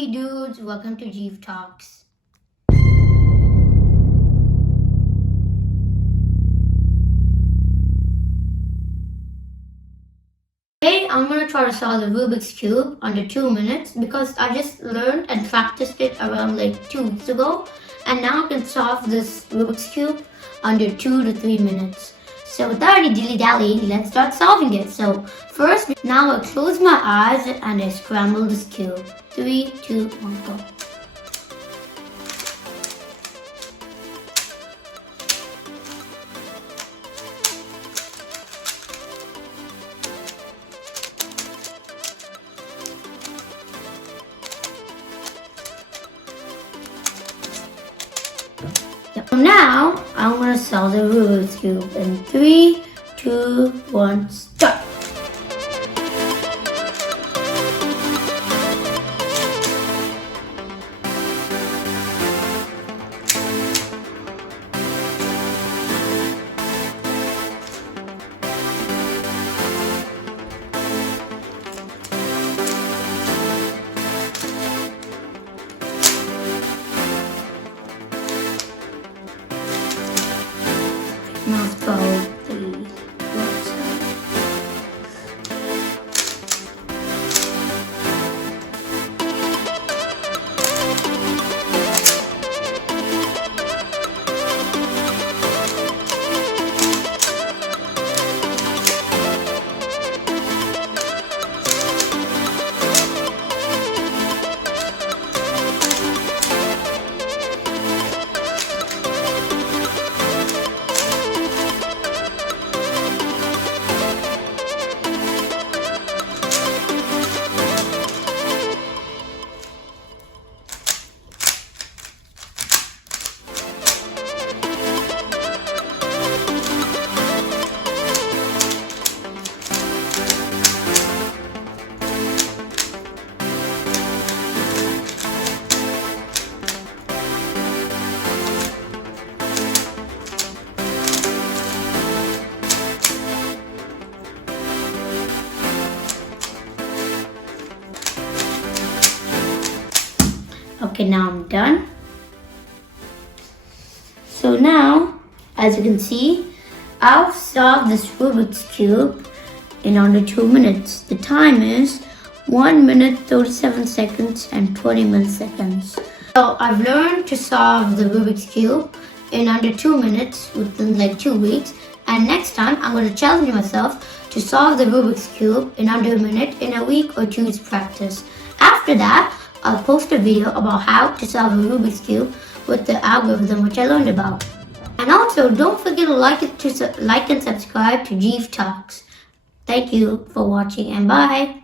Hey dudes, welcome to Jeevs Talks. Today I'm going to try to solve the Rubik's Cube under 2 minutes because I just learned and practiced it around like 2 weeks ago, and now I can solve this Rubik's Cube under 2 to 3 minutes. So without any dilly-dally, let's start solving it. So first, now I close my eyes and I scramble this cube. 3, 2, 1, go. So now I'm gonna solve the Rubik's Cube in 3, 2, 1, start! Now follow the right side. Okay, now I'm done. So now, as you can see, I've solved this Rubik's Cube in under 2 minutes. The time is 1 minute 37 seconds and 20 milliseconds. So I've learned to solve the Rubik's Cube in under 2 minutes within like 2 weeks. And next time, I'm going to challenge myself to solve the Rubik's Cube in under a minute in a week or two's practice. After that, I'll post a video about how to solve a Rubik's Cube with the algorithm which I learned about. And also, don't forget to like and subscribe to Jeevs Talks. Thank you for watching and bye.